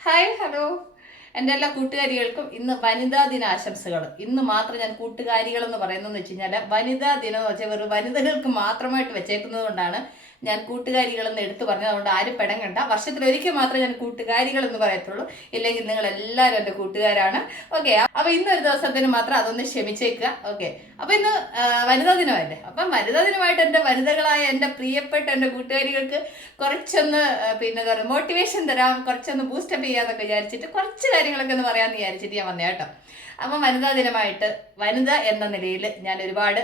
Hi hello എന്റെ എല്ലാ കൂട്ടുകാരികൾക്കും ഇന്ന് വനിതാ ദിന ആശംസകൾ ഇന്ന് മാത്രം ഞാൻ കൂട്ടുകാരികൾ എന്ന് പറയുന്നതെന്ന് വെച്ച് കഴിഞ്ഞാൽ വനിതാ ദിനം എന്ന് വെച്ചാൽ വെറും വനിതകൾക്ക് മാത്രമായിട്ട് വെച്ചേക്കുന്നത് കൊണ്ടാണ് ഞാൻ കൂട്ടുകാരികൾ എന്ന് എടുത്തു പറഞ്ഞത് അതുകൊണ്ട് ആരും പെടങ്ങണ്ട. വർഷത്തിൽ ഒരിക്കൽ മാത്രമേ ഞാൻ കൂട്ടുകാരികൾ എന്ന് പറയത്തുള്ളൂ. ഇല്ലെങ്കിൽ നിങ്ങൾ എല്ലാവരും എന്റെ കൂട്ടുകാരാണ്. ഓക്കെ അപ്പോൾ ഇന്നൊരു ദിവസത്തിന് മാത്രം അതൊന്ന് ക്ഷമിച്ചേക്കുക. ഓക്കെ അപ്പോൾ ഇന്ന് വനിതാ ദിനമല്ലേ? അപ്പം വനിതാ ദിനമായിട്ട് എന്റെ വനിതകളായ എന്റെ പ്രിയപ്പെട്ട എന്റെ കൂട്ടുകാരികൾക്ക് കുറച്ചൊന്ന് പിന്നെ എന്താ പറയുക മോട്ടിവേഷൻ തരാം കുറച്ചൊന്ന് ബൂസ്റ്റപ്പ് ചെയ്യാന്നൊക്കെ വിചാരിച്ചിട്ട് കുറച്ച് കാര്യങ്ങളൊക്കെ ഒന്ന് പറയാമെന്ന് വിചാരിച്ചിട്ട് ഞാൻ വന്നേ കേട്ടോ. അപ്പം വനിതാ ദിനമായിട്ട് വനിത എന്ന നിലയിൽ ഞാൻ ഒരുപാട്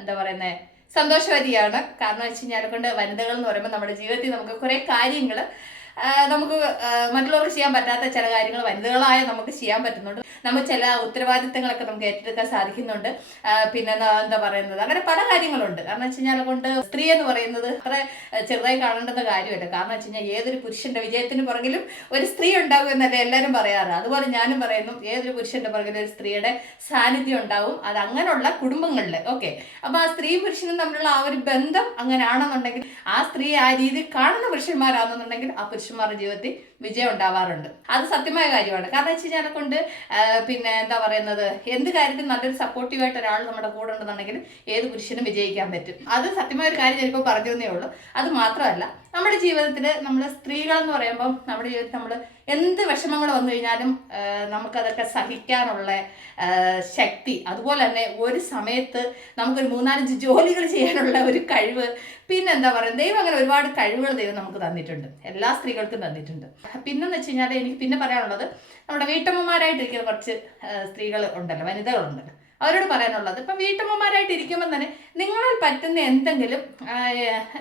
എന്താ പറയുന്നത് സന്തോഷവതിയാണ്. കാരണം വെച്ച് കഴിഞ്ഞാൽ കൊണ്ട് വനിതകൾ എന്ന് പറയുമ്പോൾ നമ്മുടെ ജീവിതത്തിൽ നമുക്ക് കുറേ കാര്യങ്ങൾ നമുക്ക് മറ്റുള്ളവർക്ക് ചെയ്യാൻ പറ്റാത്ത ചില കാര്യങ്ങൾ വനിതകളായ നമുക്ക് ചെയ്യാൻ പറ്റുന്നുണ്ട്. നമുക്ക് ചില ഉത്തരവാദിത്തങ്ങളൊക്കെ നമുക്ക് ഏറ്റെടുക്കാൻ സാധിക്കുന്നുണ്ട്. പിന്നെ എന്താ എന്താ പറയുന്നത്? അങ്ങനെ പല കാര്യങ്ങളുണ്ട്. കാരണം വെച്ച് കഴിഞ്ഞാൽ കൊണ്ട് സ്ത്രീ എന്ന് പറയുന്നത് അത്ര ചെറുതായി കാണേണ്ടുന്ന കാര്യമല്ല. കാരണം വെച്ച് കഴിഞ്ഞാൽ ഏതൊരു പുരുഷന്റെ വിജയത്തിന് പുറകിലും ഒരു സ്ത്രീ ഉണ്ടാകും എന്നല്ല എല്ലാവരും പറയാറ്. അതുപോലെ ഞാനും പറയുന്നു ഏതൊരു പുരുഷന്റെ പുറകിലും ഒരു സ്ത്രീയുടെ സാന്നിധ്യം ഉണ്ടാവും. അത് അങ്ങനെയുള്ള കുടുംബങ്ങളിൽ. ഓക്കെ. അപ്പൊ ആ സ്ത്രീ പുരുഷനും തമ്മിലുള്ള ആ ഒരു ബന്ധം അങ്ങനെയാണെന്നുണ്ടെങ്കിൽ ആ സ്ത്രീ ആ രീതിയിൽ കാണുന്ന പുരുഷന്മാരാണെന്നുണ്ടെങ്കിൽ ആ പുരുഷന്മാരുടെ ജീവിതത്തിൽ വിജയം ഉണ്ടാവാറുണ്ട്. അത് സത്യമായ കാര്യമാണ്. കാരണം വെച്ച് കഴിഞ്ഞാൽ കൊണ്ട് പിന്നെ എന്താ പറയുന്നത് എന്ത് കാര്യത്തിൽ നല്ലൊരു സപ്പോർട്ടീവായിട്ട് ഒരാൾ നമ്മുടെ കൂടെ ഉണ്ടെന്നുണ്ടെങ്കിൽ ഏത് പുരുഷനും വിജയിക്കാൻ പറ്റും. അത് സത്യമായ ഒരു കാര്യം ഞാനിപ്പോൾ പറഞ്ഞു തന്നേ ഉള്ളൂ. അത് മാത്രമല്ല നമ്മുടെ ജീവിതത്തിൽ നമ്മൾ സ്ത്രീകൾ എന്ന് പറയുമ്പോൾ നമ്മുടെ ജീവിതത്തിൽ നമ്മൾ എന്ത് വിഷമങ്ങൾ വന്നു കഴിഞ്ഞാലും നമുക്കതൊക്കെ സഹിക്കാനുള്ള ശക്തി. അതുപോലെ തന്നെ ഒരു സമയത്ത് നമുക്കൊരു മൂന്നാലഞ്ച് ജോലികൾ ചെയ്യാനുള്ള ഒരു കഴിവ്. പിന്നെ എന്താ പറയുക ദൈവം അങ്ങനെ ഒരുപാട് കഴിവുകൾ ദൈവം നമുക്ക് തന്നിട്ടുണ്ട്. എല്ലാ സ്ത്രീകൾക്കും തന്നിട്ടുണ്ട്. പിന്നെന്ന് വെച്ച് കഴിഞ്ഞാൽ എനിക്ക് പിന്നെ പറയാനുള്ളത് നമ്മുടെ വീട്ടമ്മമാരായിട്ടിരിക്കുന്ന കുറച്ച് സ്ത്രീകൾ ഉണ്ടല്ലോ വനിതകളുണ്ടല്ലോ. അവരോട് പറയാനുള്ളത്. ഇപ്പം വീട്ടമ്മമാരായിട്ട് ഇരിക്കുമ്പോൾ തന്നെ നിങ്ങളാൽ പറ്റുന്ന എന്തെങ്കിലും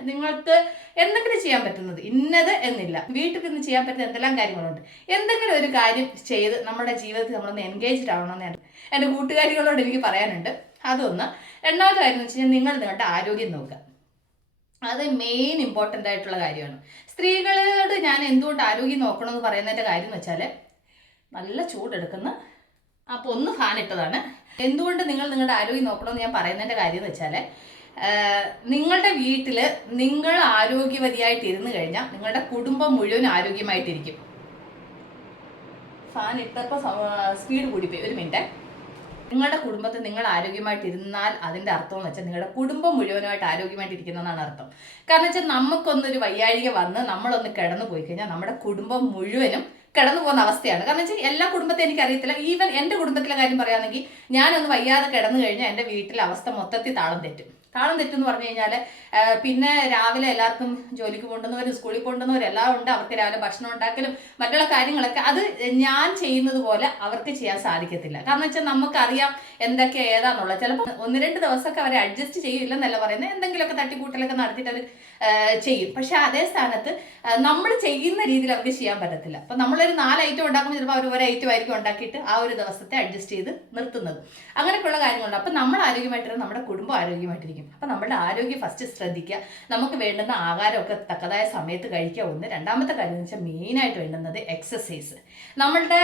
നിങ്ങൾക്ക് എന്തെങ്കിലും ചെയ്യാൻ പറ്റുന്നത് ഇന്നത് എന്നില്ല. വീട്ടിൽ നിന്ന് ചെയ്യാൻ പറ്റുന്ന എന്തെല്ലാം കാര്യങ്ങളുണ്ട്. എന്തെങ്കിലും ഒരു കാര്യം ചെയ്ത് നമ്മുടെ ജീവിതത്തിൽ നമ്മളൊന്ന് എൻഗേജ്ഡ് ആവണമെന്ന് എന്റെ കൂട്ടുകാരികളോട് എനിക്ക് പറയാനുണ്ട്. അതൊന്ന്. രണ്ടാമത്തെ കാര്യം എന്ന് വെച്ച് കഴിഞ്ഞാൽ നിങ്ങൾ നിങ്ങളുടെ ആരോഗ്യം നോക്കുക. അത് മെയിൻ ഇമ്പോർട്ടന്റ് ആയിട്ടുള്ള കാര്യമാണ്. സ്ത്രീകളോട് ഞാൻ എന്തുകൊണ്ട് ആരോഗ്യം നോക്കണമെന്ന് പറയുന്നതിന്റെ കാര്യം എന്ന് വെച്ചാൽ നല്ല ചൂടെടുക്കുന്ന അപ്പോൾ ഒന്ന് ഫാൻ ഇട്ടതാണ്. എന്തുകൊണ്ട് നിങ്ങൾ നിങ്ങളുടെ ആരോഗ്യം നോക്കണമെന്ന് ഞാൻ പറയുന്നതിന്റെ കാര്യം എന്ന് വെച്ചാൽ നിങ്ങളുടെ വീട്ടിൽ നിങ്ങൾ ആരോഗ്യവതിയായിട്ട് ഇരുന്ന് കഴിഞ്ഞാൽ നിങ്ങളുടെ കുടുംബം മുഴുവൻ ആരോഗ്യമായിട്ടിരിക്കും. ഫാൻ ഇട്ടപ്പോൾ സ്പീഡ് കൂടിപ്പോയി. ഒരു മിനിറ്റ് നിങ്ങളുടെ കുടുംബത്തിൽ നിങ്ങൾ ആരോഗ്യമായിട്ടിരുന്നാൽ അതിന്റെ അർത്ഥം എന്ന് വെച്ചാൽ നിങ്ങളുടെ കുടുംബം മുഴുവനായിട്ട് ആരോഗ്യമായിട്ടിരിക്കുന്നതാണ് അർത്ഥം. കാരണം വെച്ചാൽ നമുക്കൊന്നൊരു വയ്യാഴിക വന്ന് നമ്മളൊന്ന് കിടന്നു പോയി കഴിഞ്ഞാൽ നമ്മുടെ കുടുംബം മുഴുവനും കിടന്നു പോകുന്ന അവസ്ഥയാണ്. കാരണം വെച്ചാൽ എല്ലാ കുടുംബത്തെ എനിക്ക് അറിയത്തില്ല ഈവൻ എന്റെ കുടുംബത്തിലെ കാര്യം പറയുകയാണെങ്കിൽ ഞാനൊന്ന് വയ്യാതെ കിടന്നു കഴിഞ്ഞാൽ എന്റെ വീട്ടിലെ അവസ്ഥ മൊത്തത്തിൽ താളം തെറ്റും. താളം തെറ്റെന്ന് പറഞ്ഞു കഴിഞ്ഞാൽ പിന്നെ രാവിലെ എല്ലാവർക്കും ജോലിക്ക് കൊണ്ടുവന്നവരും സ്കൂളിൽ കൊണ്ടുവന്നവരും എല്ലാം ഉണ്ട്. അവർക്ക് രാവിലെ ഭക്ഷണം ഉണ്ടാക്കലും മറ്റുള്ള കാര്യങ്ങളൊക്കെ അത് ഞാൻ ചെയ്യുന്നത് പോലെ അവർക്ക് ചെയ്യാൻ സാധിക്കത്തില്ല. കാരണം വെച്ചാൽ നമുക്കറിയാം എന്തൊക്കെ ഏതാന്നുള്ളത്. ചിലപ്പോൾ ഒന്ന് രണ്ട് ദിവസമൊക്കെ അവരെ അഡ്ജസ്റ്റ് ചെയ്യില്ലെന്നല്ല പറയുന്നത്. എന്തെങ്കിലുമൊക്കെ തട്ടിക്കൂട്ടലൊക്കെ നടത്തിയിട്ട് അവർ ചെയ്യും. പക്ഷെ അതേ സ്ഥാനത്ത് നമ്മൾ ചെയ്യുന്ന രീതിയിൽ അവർക്ക് ചെയ്യാൻ പറ്റത്തില്ല. അപ്പം നമ്മളൊരു നാല് ഐറ്റം ഉണ്ടാക്കുമ്പോൾ ചിലപ്പോൾ അവർ ഒരു ഐറ്റം ആയിരിക്കും ഉണ്ടാക്കിയിട്ട് ആ ഒരു ദിവസത്തെ അഡ്ജസ്റ്റ് ചെയ്ത് നിർത്തുന്നത്. അങ്ങനെയൊക്കെയുള്ള കാര്യങ്ങളുണ്ട്. അപ്പം നമ്മൾ ആരോഗ്യമായിട്ടിരുന്ന നമ്മുടെ കുടുംബം ആരോഗ്യമായിട്ടിരിക്കും അപ്പം നമ്മുടെ ആരോഗ്യം ഫസ്റ്റ് ശ്രദ്ധിക്കുക. നമുക്ക് വേണ്ടുന്ന ആഹാരമൊക്കെ തക്കതായ സമയത്ത് കഴിക്കുക. ഒന്ന്. രണ്ടാമത്തെ കാര്യം എന്ന് വെച്ചാൽ മെയിനായിട്ട് വേണ്ടുന്നത് എക്സസൈസ് നമ്മളുടെ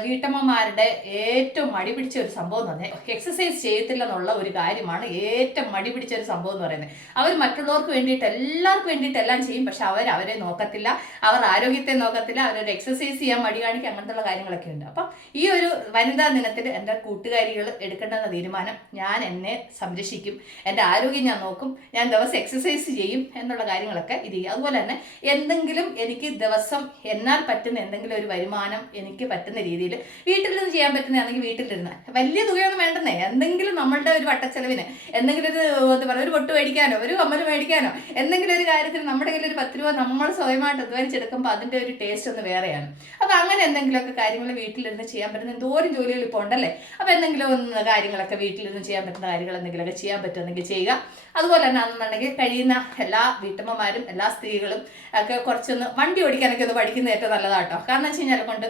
വീട്ടമ്മമാരുടെ ഏറ്റവും മടി പിടിച്ച ഒരു സംഭവം എന്ന് പറഞ്ഞാൽ എക്സസൈസ് ചെയ്യത്തില്ല എന്നുള്ള ഒരു കാര്യമാണ് ഏറ്റവും മടി പിടിച്ച ഒരു സംഭവം എന്ന് പറയുന്നത്. അവർ മറ്റുള്ളവർക്ക് വേണ്ടിയിട്ട് എല്ലാവർക്കും വേണ്ടിയിട്ട് എല്ലാം ചെയ്യും. പക്ഷെ അവർ അവരെ നോക്കത്തില്ല. അവർ ആരോഗ്യത്തെ നോക്കത്തില്ല. അവരൊരു എക്സസൈസ് ചെയ്യാൻ മടി കാണിക്കുക. അങ്ങനത്തെയുള്ള കാര്യങ്ങളൊക്കെ ഉണ്ട്. അപ്പം ഈ ഒരു വനിതാ ദിനത്തിൽ എന്റെ കൂട്ടുകാരികൾ എടുക്കേണ്ടെന്ന തീരുമാനം ഞാൻ എന്നെ സംരക്ഷിക്കും. എന്റെ ആരോഗ്യം ഞാൻ നോക്കും ഞാൻ ദിവസം എക്സസൈസ് ചെയ്യും എന്നുള്ള കാര്യങ്ങളൊക്കെ ഇത് ചെയ്യും. അതുപോലെ തന്നെ എന്തെങ്കിലും എനിക്ക് ദിവസം എന്നാൽ പറ്റുന്ന എന്തെങ്കിലും ഒരു വരുമാനം എനിക്ക് പറ്റുന്ന രീതിയിൽ വീട്ടിലിരുന്ന് ചെയ്യാൻ പറ്റുന്നതാണെങ്കിൽ വീട്ടിലിരുന്ന് വലിയ തുകയൊന്നും വേണ്ടെന്നേ. എന്തെങ്കിലും നമ്മളുടെ ഒരു വട്ടച്ചെലവിന് എന്തെങ്കിലും ഒരു എന്താ പറയുക ഒരു പൊട്ട് മേടിക്കാനോ ഒരു കമ്മൽ മേടിക്കാനോ എന്തെങ്കിലും ഒരു കാര്യത്തിന് നമ്മുടെ കയ്യിൽ ഒരു പത്ത് രൂപ നമ്മൾ സ്വയമായിട്ട് അധ്വാനിച്ചെടുക്കുമ്പോൾ അതിന്റെ ഒരു ടേസ്റ്റ് ഒന്ന് വേറെയാണ്. അപ്പോൾ അങ്ങനെ എന്തെങ്കിലുമൊക്കെ കാര്യങ്ങൾ വീട്ടിലിരുന്ന് ചെയ്യാൻ പറ്റുന്ന എന്തോരം ജോലികൾ ഇപ്പോൾ ഉണ്ടല്ലേ? അപ്പോൾ എന്തെങ്കിലും കാര്യങ്ങളൊക്കെ വീട്ടിലിരുന്ന് ചെയ്യാൻ പറ്റുന്ന കാര്യങ്ങൾ എന്തെങ്കിലുമൊക്കെ ചെയ്യാൻ പറ്റുമെന്നെങ്കിൽ ചെയ്യുക. അതുപോലെ തന്നെ ആണെന്നുണ്ടെങ്കിൽ കഴിയുന്ന എല്ലാ വീട്ടമ്മമാരും എല്ലാ സ്ത്രീകളും ഒക്കെ കുറച്ചൊന്ന് വണ്ടി ഓടിക്കാനൊക്കെ ഒന്ന് പഠിക്കുന്നത് ഏറ്റവും നല്ലതാട്ടോ. കാരണം വെച്ച് കഴിഞ്ഞാൽ കൊണ്ട്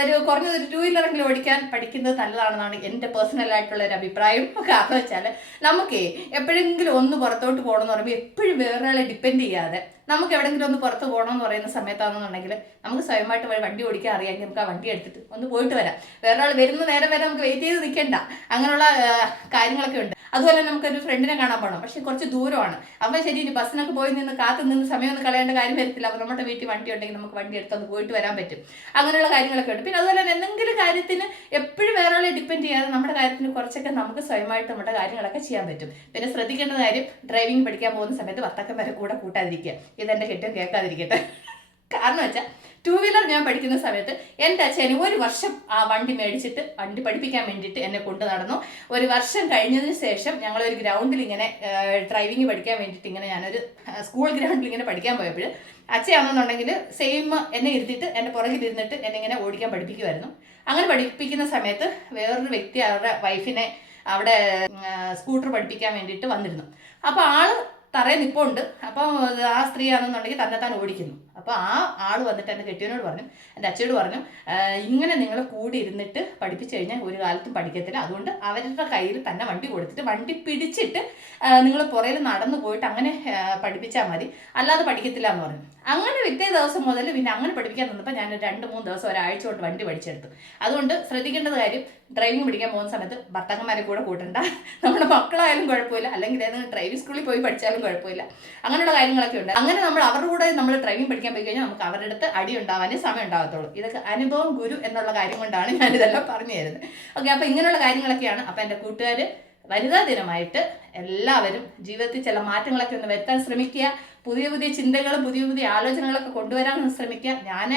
ഒരു കുറഞ്ഞത് ഒരു ടൂ വീലറെങ്കിലും ഓടിക്കാൻ പഠിക്കുന്നത് നല്ലതാണെന്നാണ് എന്റെ പേഴ്സണലായിട്ടുള്ള ഒരു അഭിപ്രായം. കാരണം വെച്ചാൽ നമുക്ക് എപ്പോഴെങ്കിലും ഒന്ന് പുറത്തോട്ട് പോകണമെന്ന് പറയുമ്പോൾ എപ്പോഴും വേറെ ആളെ ഡിപ്പെൻഡ് ചെയ്യാതെ നമുക്ക് എവിടെയെങ്കിലും ഒന്ന് പുറത്ത് പോകണം എന്ന് പറയുന്ന സമയത്താണെന്നുണ്ടെങ്കിൽ നമുക്ക് സ്വയമായിട്ട് വണ്ടി ഓടിക്കാൻ അറിയാമെങ്കിൽ നമുക്ക് ആ വണ്ടി എടുത്തിട്ട് ഒന്ന് പോയിട്ട് വരാം. വേറെ വരുന്ന നേരം വരെ നമുക്ക് വെയിറ്റ് ചെയ്ത് നിൽക്കേണ്ട. അങ്ങനെയുള്ള കാര്യങ്ങളൊക്കെ ഉണ്ട്. അതുപോലെ നമുക്കൊരു ഫ്രണ്ടിനെ കാണാൻ പോകണം പക്ഷെ കുറച്ച് ദൂരമാണ്. അപ്പം ശരി ഇനി ബസ്സിനൊക്കെ പോയി നിന്ന് കാത്തു നിന്ന് സമയം ഒന്നും കളയേണ്ട കാര്യം വരത്തില്ല. അപ്പോൾ നമ്മുടെ വീട്ടിൽ വണ്ടി ഉണ്ടെങ്കിൽ നമുക്ക് വണ്ടി എടുത്തൊന്ന് പോയിട്ട് വരാൻ പറ്റും. അങ്ങനെയുള്ള കാര്യങ്ങളൊക്കെ ഉണ്ട്. പിന്നെ അതുപോലെ തന്നെ എന്തെങ്കിലും കാര്യത്തിന് എപ്പോഴും വേറെ ആളെ ഡിപ്പെൻഡ് ചെയ്യാതെ നമ്മുടെ കാര്യത്തിന് കുറച്ചൊക്കെ നമുക്ക് സ്വയമായിട്ട് നമ്മുടെ കാര്യങ്ങളൊക്കെ ചെയ്യാൻ പറ്റും. പിന്നെ ശ്രദ്ധിക്കേണ്ട കാര്യം ഡ്രൈവിംഗ് പഠിക്കാൻ പോകുന്ന സമയത്ത് ഭർത്താക്കന്മാരെ കൂടെ കൂട്ടാതിരിക്കുക. ഇതെന്റെ കെട്ടും കേൾക്കാതിരിക്കട്ടെ. കാരണം വെച്ചാൽ ടൂ വീലർ ഞാൻ പഠിക്കുന്ന സമയത്ത് എന്റെ അച്ഛന് ഒരു വർഷം ആ വണ്ടി മേടിച്ചിട്ട് വണ്ടി പഠിപ്പിക്കാൻ വേണ്ടിയിട്ട് എന്നെ കൊണ്ടു നടന്നു. ഒരു വർഷം കഴിഞ്ഞതിന് ശേഷം ഞങ്ങൾ ഒരു ഗ്രൗണ്ടിൽ ഇങ്ങനെ ഡ്രൈവിംഗ് പഠിക്കാൻ വേണ്ടിയിട്ട് ഇങ്ങനെ ഞാനൊരു സ്കൂൾ ഗ്രൗണ്ടിൽ ഇങ്ങനെ പഠിക്കാൻ പോയപ്പോൾ അച്ഛയാണെന്നുണ്ടെങ്കിൽ സെയിം എന്നെ ഇരുത്തിയിട്ട് എന്റെ പുറകിൽ ഇരുന്നിട്ട് എന്നെ ഇങ്ങനെ ഓടിക്കാൻ പഠിപ്പിക്കുമായിരുന്നു അങ്ങനെ പഠിപ്പിക്കുന്ന സമയത്ത് വേറൊരു വ്യക്തി അവരുടെ വൈഫിനെ അവിടെ സ്കൂട്ടർ പഠിപ്പിക്കാൻ വേണ്ടിയിട്ട് വന്നിരുന്നു. അപ്പോൾ ആൾ തറയിൽ നിപ്പുണ്ട്. അപ്പോൾ ആ സ്ത്രീയാണെന്നുണ്ടെങ്കിൽ തന്നെത്താൻ തന്നെ താൻ ഓടിക്കുന്നു. അപ്പോൾ ആ ആൾ വന്നിട്ട് എന്റെ കെട്ടിയനോട് പറഞ്ഞു എന്റെ അച്ഛനോട് പറഞ്ഞു ഇങ്ങനെ നിങ്ങൾ കൂടി ഇരുന്നിട്ട് പഠിപ്പിച്ചു കഴിഞ്ഞാൽ ഒരു കാലത്തും പഠിക്കത്തില്ല. അതുകൊണ്ട് അവരുടെ കയ്യിൽ തന്നെ വണ്ടി കൊടുത്തിട്ട് വണ്ടി പിടിച്ചിട്ട് നിങ്ങൾ പുറയിൽ നടന്നു പോയിട്ട് അങ്ങനെ പഠിപ്പിച്ചാൽ മതി. അല്ലാതെ പഠിക്കത്തില്ല എന്ന് പറഞ്ഞു. അങ്ങനെ പിറ്റേ ദിവസം മുതൽ പിന്നെ അങ്ങനെ പഠിപ്പിക്കാൻ നിന്നപ്പോൾ ഞാൻ രണ്ട് മൂന്ന് ദിവസം ഒരാഴ്ച കൊണ്ട് വണ്ടി പഠിച്ചെടുത്തു. അതുകൊണ്ട് ശ്രദ്ധിക്കേണ്ടത് കാര്യം ഡ്രൈവിംഗ് പഠിക്കാൻ പോകുന്ന സമയത്ത് ഭർത്താക്കന്മാരെ കൂടെ കൂട്ടണ്ട. നമ്മുടെ മക്കളായാലും കുഴപ്പമില്ല. അല്ലെങ്കിൽ ഏതെങ്കിലും ഡ്രൈവിംഗ് സ്കൂളിൽ പോയി പഠിച്ചാലും കുഴപ്പമില്ല. അങ്ങനെയുള്ള കാര്യങ്ങളൊക്കെ ഉണ്ട്. അങ്ങനെ നമ്മൾ അവരുടെ കൂടെ നമ്മൾ ഡ്രൈവിംഗ് പഠിക്കാൻ പോയി കഴിഞ്ഞാൽ നമുക്ക് അവരുടെ അടുത്ത് അടി ഉണ്ടാവാനേ സമയം ഉണ്ടാകത്തുള്ളൂ. ഇതൊക്കെ അനുഭവം ഗുരു എന്നുള്ള കാര്യം കൊണ്ടാണ് ഞാൻ ഇതെല്ലാം പറഞ്ഞു തരുന്നത്. ഓക്കെ അപ്പോൾ ഇങ്ങനെയുള്ള കാര്യങ്ങളൊക്കെയാണ് അപ്പോൾ എന്റെ കൂട്ടുകാർ വനിതാ ദിനമായിട്ട് എല്ലാവരും ജീവിതത്തിൽ ചില മാറ്റങ്ങളൊക്കെ ഒന്ന് വരുത്താൻ ശ്രമിക്കുക. പുതിയ പുതിയ ചിന്തകളും പുതിയ പുതിയ ആലോചനകളൊക്കെ കൊണ്ടുവരാൻ ശ്രമിക്കുക. ഞാൻ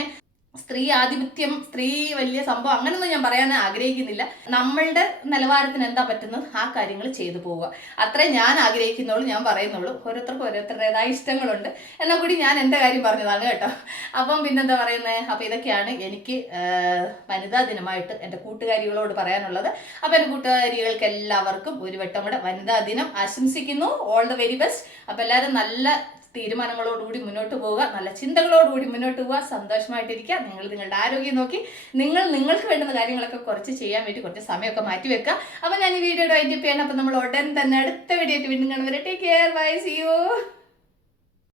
സ്ത്രീ ആധിപത്യം സ്ത്രീ വലിയ സംഭവം അങ്ങനെയൊന്നും ഞാൻ പറയാൻ ആഗ്രഹിക്കുന്നില്ല. നമ്മളുടെ നിലവാരത്തിന് എന്താ പറ്റുന്നത്? ആ കാര്യങ്ങൾ ചെയ്തു പോവുക. അത്രേ ഞാൻ ആഗ്രഹിക്കുന്നുള്ളൂ ഞാൻ പറയുന്നുള്ളൂ. ഓരോരുത്തർക്കും ഓരോരുത്തരുടേതായ ഇഷ്ടങ്ങളുണ്ട്. എന്നാൽ കൂടി ഞാൻ എന്റെ കാര്യം പറഞ്ഞതാണ് കേട്ടോ. അപ്പം പിന്നെന്താ പറയുന്നത് അപ്പം ഇതൊക്കെയാണ് എനിക്ക് വനിതാ ദിനമായിട്ട് എന്റെ കൂട്ടുകാരികളോട് പറയാനുള്ളത്. അപ്പം എന്റെ കൂട്ടുകാരികൾക്ക് എല്ലാവർക്കും ഒരു വട്ടം കൂടെ വനിതാ ദിനം ആശംസിക്കുന്നു. ഓൾ ദ വെരി ബെസ്റ്റ് അപ്പം എല്ലാവരും നല്ല തീരുമാനങ്ങളോടുകൂടി മുന്നോട്ട് പോവുക നല്ല ചിന്തകളോടുകൂടി മുന്നോട്ട് പോവുക സന്തോഷമായിട്ടിരിക്കുക. നിങ്ങൾ നിങ്ങളുടെ ആരോഗ്യം നോക്കി നിങ്ങൾ നിങ്ങൾക്ക് വേണ്ടുന്ന കാര്യങ്ങളൊക്കെ കുറച്ച് ചെയ്യാൻ വേണ്ടി കുറച്ച് സമയമൊക്കെ മാറ്റി വെക്കുക. അപ്പം ഞാൻ ഈ വീഡിയോയുടെ വൈൻഡപ്പ് ചെയ്യണം. അപ്പം നമ്മൾ ഉടൻ തന്നെ അടുത്ത വീഡിയോ വീണ്ടും കാണുന്നവരെ take care bye see you